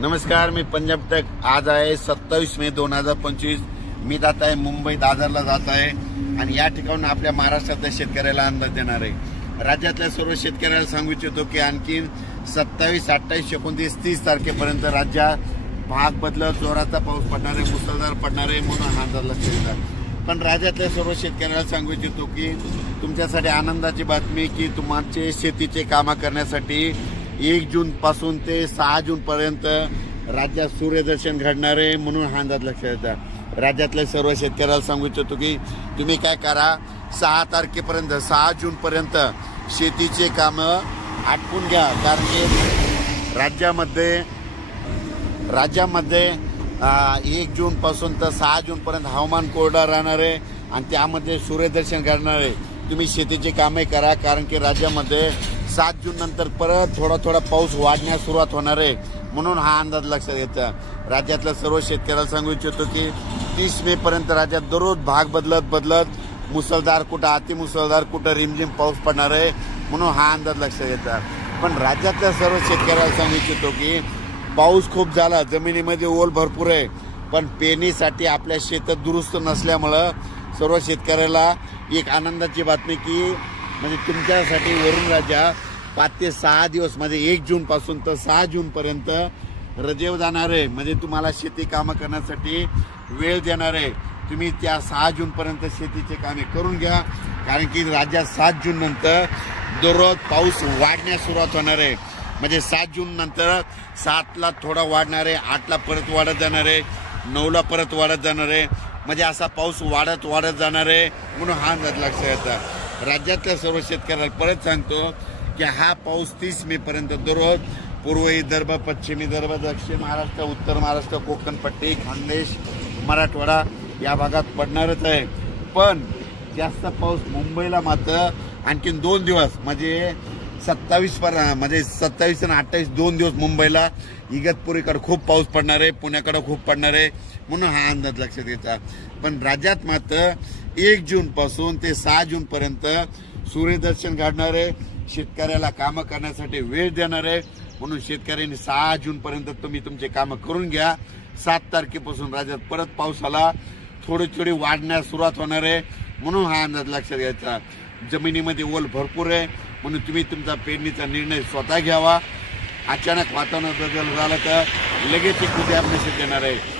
नमस्कार, मी पंजाब टेक। आज आहे 27 मे 2025। मी जात आहे मुंबई दादरला जात आहे आणि या ठिकाणून आपल्या महाराष्ट्रातल्या शेतकऱ्याला अंदाज देणार आहे। राज्यातल्या सर्व शेतकऱ्याला सांगू इच्छितो की आणखी 27, 28, 29, 30 तारखेपर्यंत राज्यात भाग बदलत जोराचा पाऊस पडणार आहे, मुसळधार पडणार आहे म्हणून हा अंदाज लक्षात येतात। पण राज्यातल्या सर्व शेतकऱ्याला सांगू इच्छितो की तुमच्यासाठी आनंदाची बातमी की तुमचे शेतीचे कामं करण्यासाठी 1 जून पासून ते 6 जून पर्यंत राज्यात सूर्यदर्शन घडणार आहे म्हणून हा अंदाज लक्षात येतात। राज्यातल्या सर्व शेतकऱ्याला सांगू इच्छितो की तुम्ही काय करा, 6 तारखेपर्यंत 6 जून पर्यंत शेतीचे कामं आटपून घ्या, कारण की राज्यामध्ये 1 जून पासून तर 6 जून पर्यंत हवामान कोरडं राहणार आहे आणि त्यामध्ये सूर्यदर्शन घडणार आहे। तुम्ही शेतीची कामे करा, कारण की राज्यामध्ये 7 जून नंतर परत थोडा पाऊस वाढण्यास सुरुवात होणार आहे म्हणून हा अंदाज लक्षात येतो। राज्यातल्या सर्व शेतकऱ्याला सांगू इच्छितो की 30 मे पर्यंत राज्यात दररोज भाग बदलत मुसळधार, कुठं अतिमुसळधार, कुठं रिमझिम पाऊस पडणार आहे म्हणून हा अंदाज लक्षात येतात। पण राज्यातल्या सर्व शेतकऱ्याला सांगू इच्छितो की पाऊस खूप झाला, जमिनीमध्ये ओल भरपूर आहे, पण पेरणीसाठी आपल्या शेतात दुरुस्त नसल्यामुळं सर्व शेतकऱ्याला एक आनंदाची बातमी की म्हणजे तुमच्यासाठी वरून राज्या 5 ते 6 दिवस म्हणजे 1 जून पासून तर 6 जून पर्यंत रजेवर जाणार आहे, म्हणजे तुम्हाला शेती कामं करण्यासाठी वेळ देणार आहे। तुम्ही त्या 6 जून पर्यंत शेतीचे कामे करून घ्या, कारण की राज्यात 7 जून नंतर दररोज पाऊस वाढण्यास सुरुवात होणार आहे। म्हणजे 7 जून नंतर 7ला थोडा वाढणार आहे, 8ला परत वाढत जाणार आहे, 9ला परत वाढत जाणार आहे, म्हणजे असा पाऊस वाढत जाणार आहे म्हणून हा अंदाज लक्षात येतात। राज्यातल्या सर्व शेतकऱ्याला परत सांगतो की हा पाऊस 30 मे पर्यंत दररोज पूर्व विदर्भ, पश्चिम विदर्भ, दक्षिण महाराष्ट्र, उत्तर महाराष्ट्र, कोकण पट्टी, खानदेश, मराठवाडा या भागात पडणारच आहे। पण जास्त पाऊस मुंबईला मात्र आणखी 2 दिवस म्हणजे 27 आणि 28 2 दिवस मुंबईला इगतपुरीकडे खूप पाऊस पडणार आहे, पुण्याकडे खूप पडणार आहे म्हणून हा अंदाज लक्षात येतात। पण राज्यात मात्र 1 जून पासून ते 6 जून पर्यंत सूर्यदर्शन घडणार आहे, शेतकऱ्याला कामं करण्यासाठी वेळ देणार आहे म्हणून शेतकऱ्यांनी 6 जून पर्यंत तुम्ही तुमचे कामं करून घ्या। 7 तारखेपासून राज्यात परत पावसाला थोडी वाढण्यास सुरुवात होणार आहे म्हणून हा अंदाज लक्षात घ्यायचा। जमिनीमध्ये ओल भरपूर आहे म्हणून तुम्ही तुमचा पेरणीचा निर्णय स्वतः घ्यावा। अचानक वातावरण बदल झाला तर लगेच एक उद्या आपल्याशी येणार आहे।